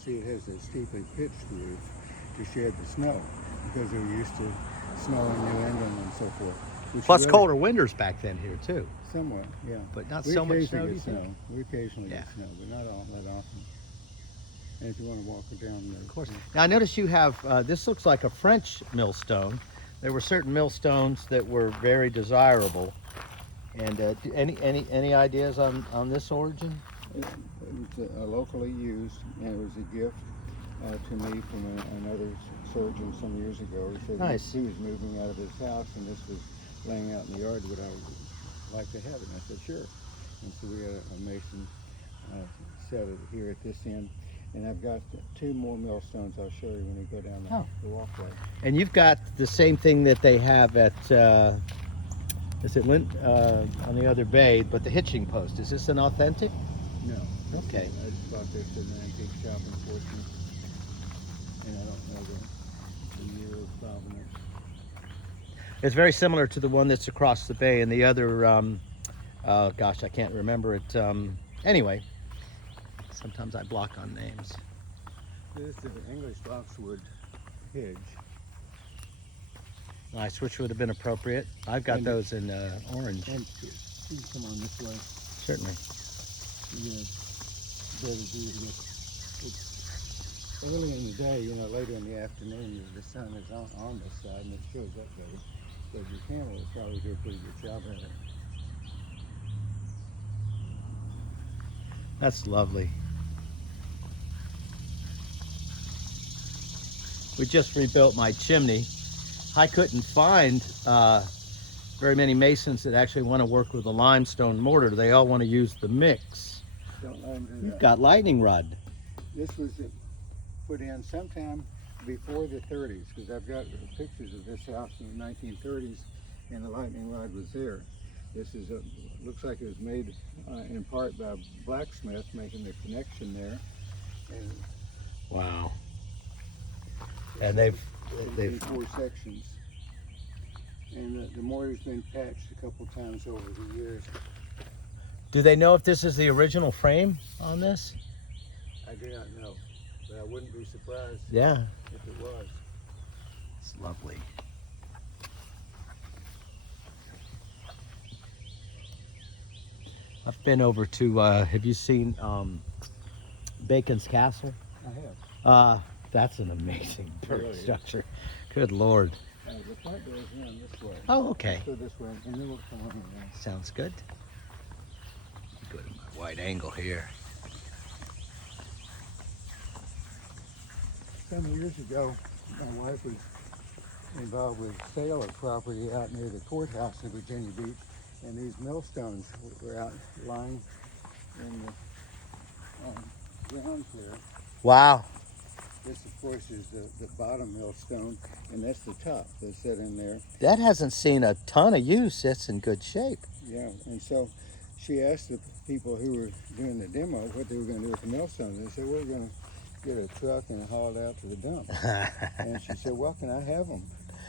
see it has a steeply pitched roof to shed the snow because they're used to snow in New England and so forth. Plus colder winters back then here too. Somewhat, yeah. But not We so much snow, occasionally do you get think? snow. We occasionally Yeah. get snow, but not all that often. And if you want to walk it down the... Of course. Now I notice you have, this looks like a French millstone. There were certain millstones that were very desirable. And any ideas on this origin? It's locally used, and it was a gift to me from another surgeon some years ago. He said Nice. he was moving out of his house, and this was laying out in the yard. Would I like to have it? And I said, sure. And so we had a mason set it here at this end. And I've got 2 more millstones I'll show you when we go down the walkway. And you've got the same thing that they have at, is it on the other bay, but the hitching post. Is this an authentic? No. Okay. I just bought this at an antique shop in Portsmouth. And I don't know the year of provenance. It's very similar to the one that's across the bay and the other, gosh, I can't remember it. Anyway, sometimes I block on names. This is an English boxwood hedge. Nice, which would have been appropriate. I've got those in orange. And you can come on this way. Certainly. You better do it's early in the day, later in the afternoon, the sun is on this side and it shows up better. So your camera will probably do a pretty good job at it. That's lovely. We just rebuilt my chimney. I couldn't find very many masons that actually want to work with a limestone mortar. They all want to use the mix. Don't let them do You've that. got lightning rod. This was put in sometime before the 30s, because I've got pictures of this house in the 1930s, and the lightning rod was there. This is looks like it was made in part by a blacksmith making the connection there. And Wow. And they've 4 sections. And the mortar's been patched a couple times over the years. Do they know if this is the original frame on this? I do not know, but I wouldn't be surprised Yeah. if it was. It's lovely. I've been over to, have you seen Bacon's Castle? I have. That's an amazing Really is. structure. Good Lord. The front door is in this way. Oh, okay. So this way, and then we'll come on in there. Sounds good. Go to my wide angle here. Some years ago, my wife was involved with sale of property out near the courthouse in Virginia Beach, and these millstones were out lying in the ground here. Wow. This, of course, is the bottom millstone, and that's the top that's set in there. That hasn't seen a ton of use. It's in good shape. Yeah, and so she asked the people who were doing the demo what they were going to do with the millstones. They said, we're going to get a truck and haul it out to the dump. And she said, well, can I have them?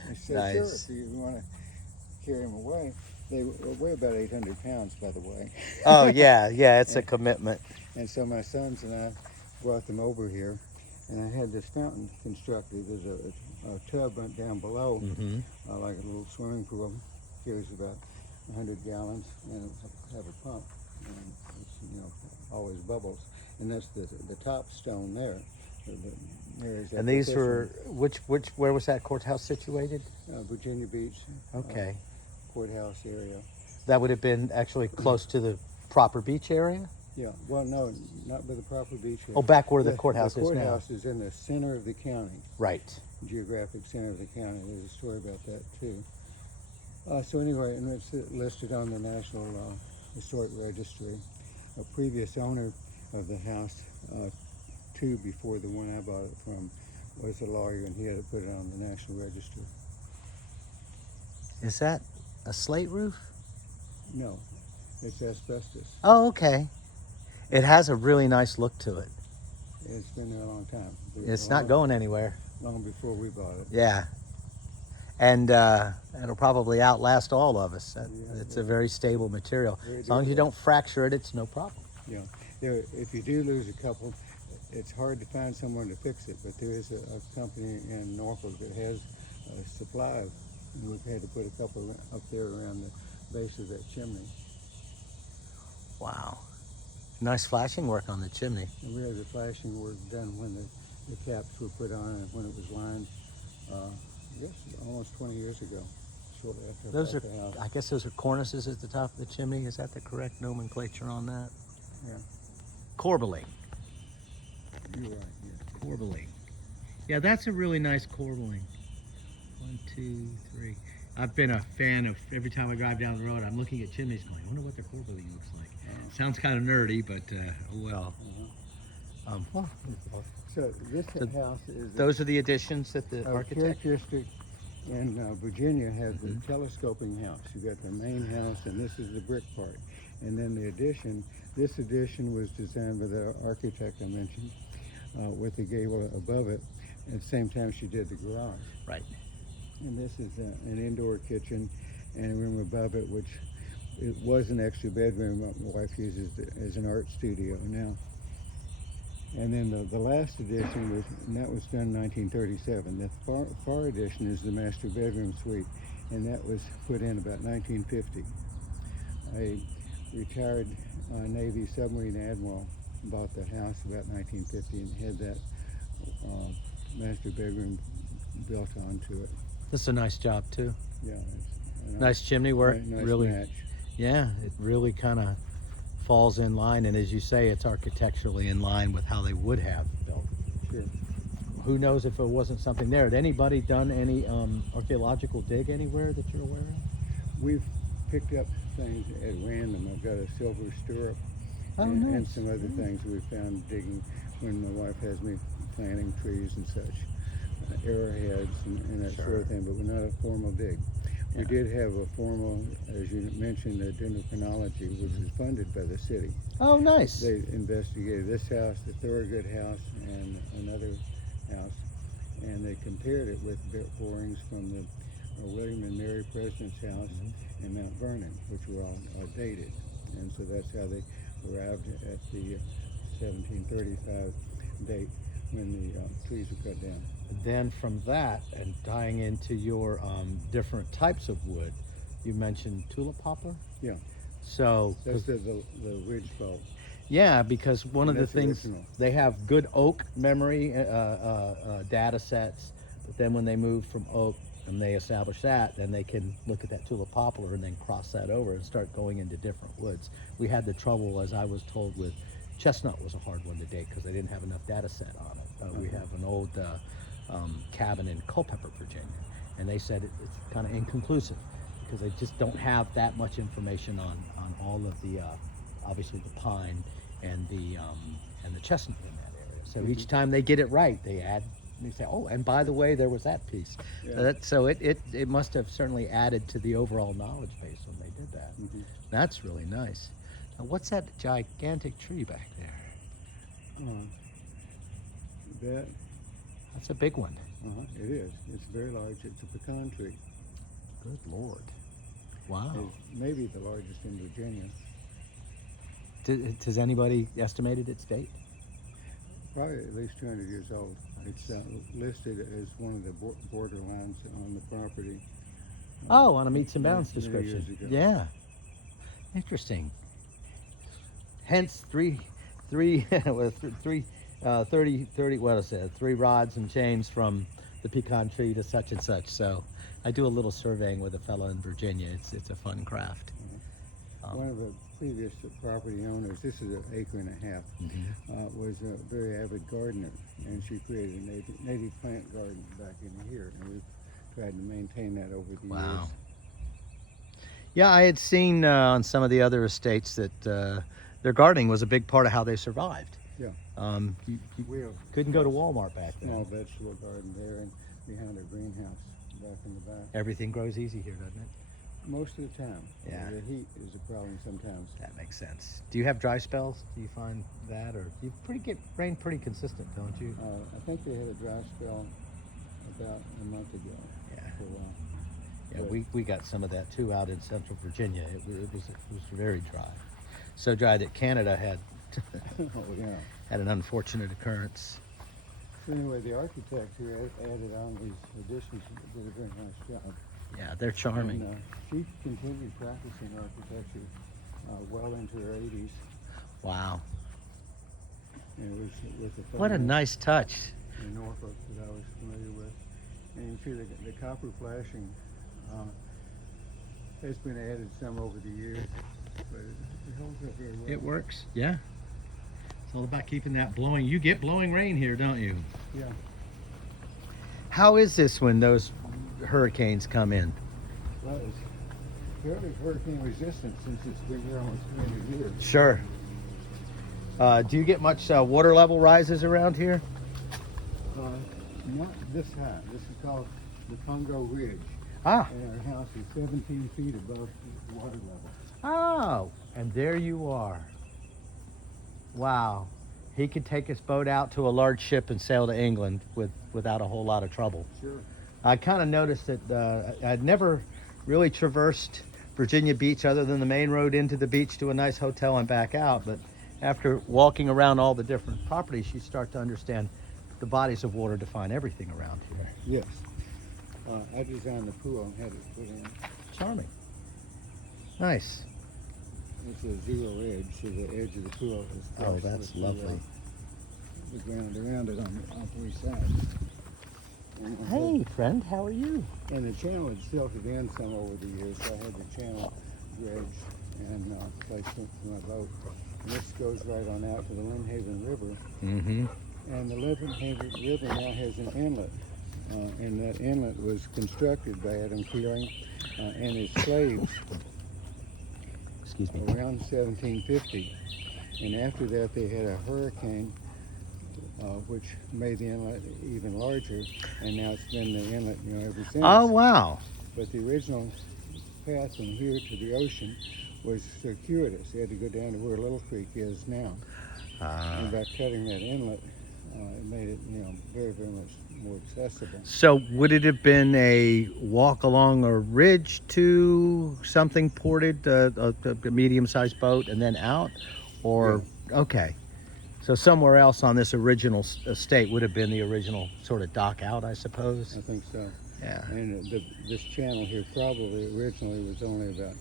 And she said, Nice. sure, if you want to carry them away. They weigh about 800 pounds, by the way. Oh, yeah, it's a commitment. And so my sons and I brought them over here, and I had this fountain constructed. There's a tub down below, like a little swimming pool. Carries about 100 gallons, and it'll have a pump, and it's, always bubbles. And that's the top stone there. And these were, where was that courthouse situated? Virginia Beach. Okay. Courthouse area. That would have been actually close to the proper beach area? Yeah, well, no, not by the proper beach area. Oh, back where the courthouse is now. The courthouse is in the center of the county. Right. Geographic center of the county. There's a story about that too. So anyway, and it's listed on the National Historic Registry. A previous owner of the house, two before the one I bought it from, was a lawyer, and he had to put it on the National Register. Is that a slate roof? No, it's asbestos. Oh, okay. It has a really nice look to it. It's been there a long time. It's not going anywhere. Long before we bought it. Yeah. And it'll probably outlast all of us. It's a very stable material. As long as you don't fracture it, it's no problem. Yeah. If you do lose a couple, it's hard to find someone to fix it, but there is a company in Norfolk that has a supply, and we've had to put a couple up there around the base of that chimney. Wow. Nice flashing work on the chimney. And we had the flashing work done when the caps were put on and when it was lined, I guess almost 20 years ago, shortly after I Those are, bought the house. I guess those are cornices at the top of the chimney. Is that the correct nomenclature on that? Yeah, Corbelling. you're right, yeah. Corbelling. Yeah, that's a really nice corbelling. 1, 2, 3. I've been a fan of, every time I drive down the road, I'm looking at chimneys going, I wonder what their corbelling looks like. Sounds kind of nerdy, but oh well. Well, So this house is those are the additions that the a architect. characteristic in Virginia has the telescoping house. You got the main house, and this is the brick part. And then the addition, this addition was designed by the architect I mentioned, with the gable above it. At the same time, she did the garage. Right. And this is an indoor kitchen and a room above it, which it was an extra bedroom. My wife uses it as an art studio now. And then the last addition was, and that was done in 1937. The far addition is the master bedroom suite, and that was put in about 1950. A retired Navy submarine admiral bought the house about 1950 and had that master bedroom built onto it. This is a nice job too. Yeah, it's Nice chimney work. nice Really. match. Yeah, it really kind of falls in line, and as you say, it's architecturally in line with how they would have built. Sure. Who knows if it wasn't something there? Had anybody done any archaeological dig anywhere that you're aware of? We've picked up things at random. I've got a silver stirrup and some other things we found digging when my wife has me planting trees and such, arrowheads and that sort of thing, but we're not a formal dig. We did have a formal, as you mentioned, a dendrochronology, which was funded by the city. Oh, nice. They investigated this house, the Thorogood house, and another house, and they compared it with borings from the William and Mary President's house in Mount Vernon, which were all dated. And so that's how they arrived at the 1735 date when the trees were cut down. Then from that, and tying into your different types of wood, you mentioned tulip poplar? Yeah. So, That's the ridgepole. yeah, because one of the That's things, original. they have good oak memory data sets, but then when they move from oak and they establish that, then they can look at that tulip poplar and then cross that over and start going into different woods. We had the trouble, as I was told, with chestnut was a hard one to date because they didn't have enough data set on it. We have an old cabin in Culpeper, Virginia, and they said it's kind of inconclusive because they just don't have that much information on all of the obviously the pine and the chestnut in that area. So each time they get it right, they add. They say, oh, and by the way, there was that piece. Yeah. So it must have certainly added to the overall knowledge base when they did that. That's really nice. Now, what's that gigantic tree back there? That's a big one. It is. It's very large. It's a pecan tree. Good Lord. Wow. It's maybe the largest in Virginia. Has anybody estimated its date? Probably at least 200 years old. It's listed as one of the borderlines on the property. Oh, on a meets and bounds many description. years ago. Yeah. Interesting. Hence 30, what is it? 3 rods and chains from the pecan tree to such and such. So I do a little surveying with a fellow in Virginia. It's a fun craft. One of the previous property owners, this is an acre and a half, was a very avid gardener, and she created a native plant garden back in here, and we've tried to maintain that over the years. Yeah, I had seen on some of the other estates that their gardening was a big part of how they survived. Yeah. You We have couldn't go to Walmart back then. small vegetable garden there and behind our greenhouse back in the back. Everything grows easy here, doesn't it? Most of the time. Yeah. The heat is a problem sometimes. That makes sense. Do you have dry spells? Do you find that, or you get rain pretty consistent, don't you? I think they had a dry spell about a month ago. Yeah. For a while. Yeah, we got some of that too out in central Virginia. It was very dry, so dry that Canada had Oh, yeah. had an unfortunate occurrence. So anyway, the architect here added on these additions that did a very nice job. Yeah, they're charming. And, she continued practicing architecture well into her 80s. Wow. And it was with the What a family nice touch. in Norfolk that I was familiar with. And you see the copper flashing has been added some over the years, but it holds up very well. It works, yeah. It's all about keeping that blowing. You get blowing rain here, don't you? Yeah. How is this when those hurricanes come in? Well, it's fairly hurricane resistant since it's been here almost 300 years. Sure. Do you get much water level rises around here? Not this high. This is called the Congo Ridge. Ah. And our house is 17 feet above water level. Oh, and there you are. Wow. He could take his boat out to a large ship and sail to England without a whole lot of trouble. Sure. I kind of noticed that I'd never really traversed Virginia Beach other than the main road into the beach to a nice hotel and back out. But after walking around all the different properties, you start to understand the bodies of water define everything around here. Yes. I designed the pool and had it put in. Charming. Nice. It's a zero edge, so the edge of the pool is Oh, flush that's with lovely. The ground around it on three sides. Hey, friend, how are you? And the channel had silted in some over the years, so I had the channel dredged and placed it for my boat. And this goes right on out to the Lynnhaven River. Mm-hmm. And the Lynnhaven River now has an inlet. And that inlet was constructed by Adam Keeling and his slaves Excuse me. around 1750. And after that, they had a hurricane, which made the inlet even larger. And now it's been the inlet, ever since. Oh, wow. But the original path from here to the ocean was circuitous. They had to go down to where Little Creek is now. And by cutting that inlet, it made it, very, very much more accessible. So would it have been a walk along a ridge to something ported, a medium-sized boat, and then out? Or, okay. So somewhere else on this original estate would have been the original sort of dock out, I suppose? I think so. Yeah. And this channel here probably originally was only about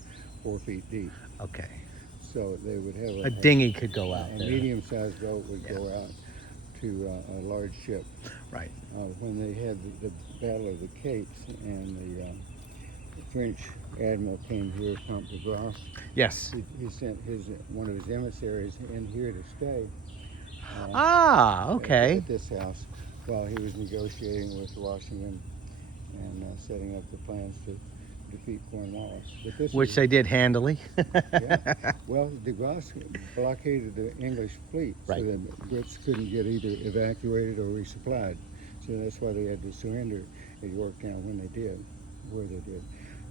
4 feet deep. Okay. So they would have A dinghy could go out a there. medium-sized boat would go out to a large ship. Right. When they had the Battle of the Capes and the French admiral came here, Comte de Grasse, Yes. he sent one of his emissaries in here to stay. Okay. At this house while he was negotiating with Washington and setting up the plans to defeat Cornwallis. But this Which they did handily. yeah. Well, de Grasse blockaded the English fleet, Right. so the Brits couldn't get either evacuated or resupplied. So that's why they had to surrender at Yorktown when they did, where they did.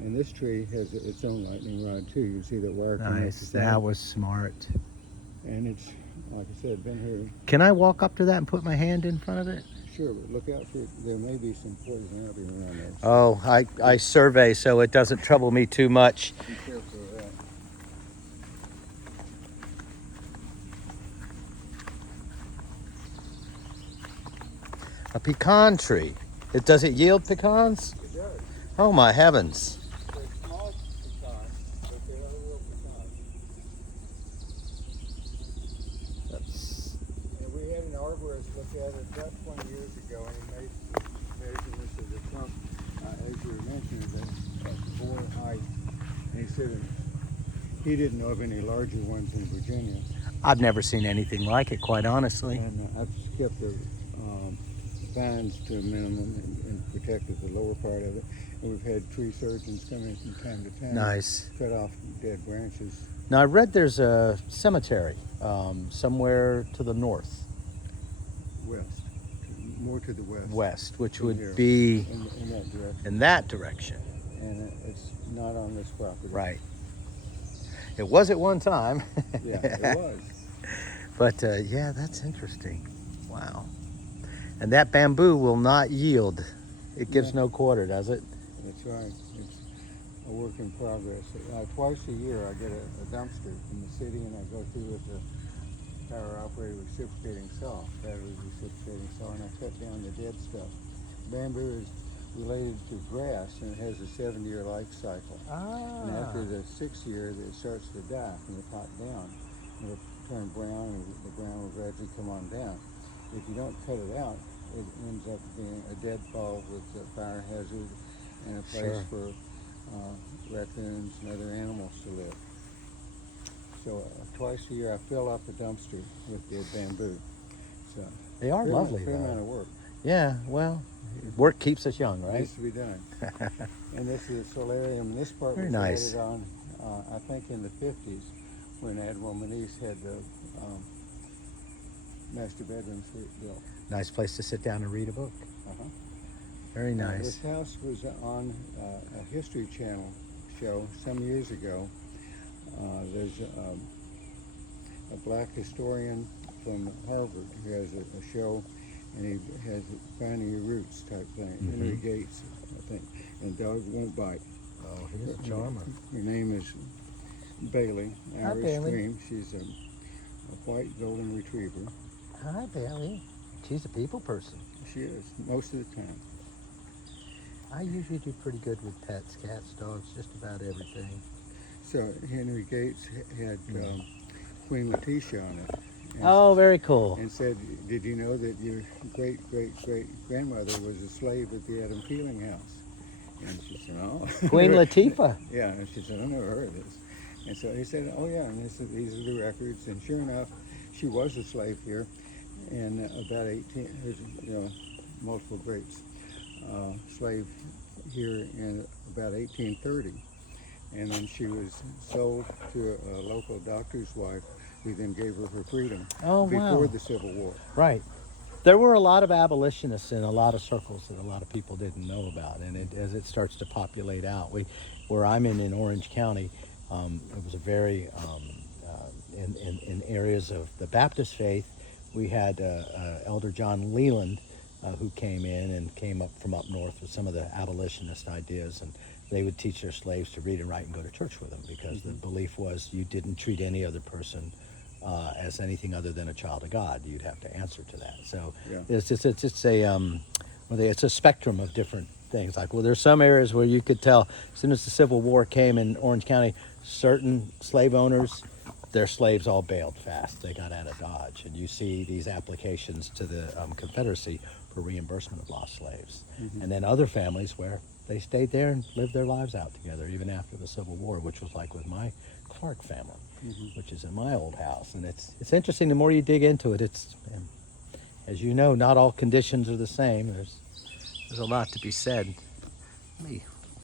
And this tree has its own lightning rod too. You see that wire coming up Nice. the side. That was smart. And it's, like I said, been here. Can I walk up to that and put my hand in front of it? Sure, but look out for, there may be some poison ivy around there. So Oh, I survey so it doesn't trouble me too much. be careful of that. A pecan tree. Does it yield pecans? It does. Oh my heavens. They're small pecans, but they are real pecans. That's, And we had an arborist look at it about 20 years ago, and he made measurements of the trunk, as you were mentioning, the bore height. And he said he didn't know of any larger ones in Virginia. I've never seen anything like it, quite honestly. And I've kept the vines to a minimum and protected the lower part of it. And we've had tree surgeons come in from time to time. Nice. Cut off dead branches. Now I read there's a cemetery somewhere to the north. West. More to the west. West, which From would here. be In that direction. in that direction. And it's not on this property. Right. It was at one time. Yeah, it was. But yeah, that's interesting. Wow. And that bamboo will not yield. It gives no quarter, does it? That's right. It's a work in progress. Twice a year I get a dumpster from the city and I go through with power operated reciprocating saw, battery reciprocating saw, and I cut down the dead stuff. Bamboo is related to grass and it has a 7-year life cycle. And after the 6th year, it starts to die from the top down. It'll turn brown and the brown will gradually come on down. If you don't cut it out, it ends up being a deadfall with a fire hazard and a place for raccoons and other animals to live. So twice a year I fill up a dumpster with dead bamboo. So They are lovely, fair though. amount of work. Yeah, well, work keeps us young, right? Needs to be done. And this is a solarium. This part Very was nice. added on, I think, in the 50s when Admiral Manise had the master bedrooms built. Nice place to sit down and read a book. Uh-huh. Very nice. This house was on a History Channel show some years ago. There's a black historian from Harvard who has a show, and he has Finding Your Roots type thing. Henry Gates, I think. And Dogs Won't Bite. Oh, he's a charmer. Her name is Bailey, Hi, Irish Bailey. Cream. She's a white golden retriever. Hi, Bailey. She's a people person. She is, most of the time. I usually do pretty good with pets, cats, dogs, just about everything. So Henry Gates had Queen Laetitia on it. And Oh, very cool. and said, did you know that your great-great-great-grandmother was a slave at the Adam Keeling House? And she said, oh. Queen Latifah. Yeah, and she said, I never heard of this. And so he said, oh yeah, and these are the records. And sure enough, she was a slave here. And about 18, multiple greats, slave here in about 1830. And then she was sold to a local doctor's wife who then gave her her freedom before the Civil War. Right. There were a lot of abolitionists in a lot of circles that a lot of people didn't know about, and as it starts to populate out, where I'm in Orange County, it was a very in areas of the Baptist faith. We had Elder John Leland, who came in and came up from up north with some of the abolitionist ideas, and they would teach their slaves to read and write and go to church with them, because the belief was you didn't treat any other person as anything other than a child of God. You'd have to answer to that. So it's a spectrum of different things. Like, well, there's some areas where you could tell as soon as the Civil War came in Orange County, certain slave owners, their slaves all bailed fast. They got out of Dodge, and you see these applications to the Confederacy for reimbursement of lost slaves. And then other families where they stayed there and lived their lives out together even after the Civil War, which was like with my Clark family, which is in my old house. And it's interesting. The more you dig into it, it's, as you know, not all conditions are the same. There's a lot to be said. Let me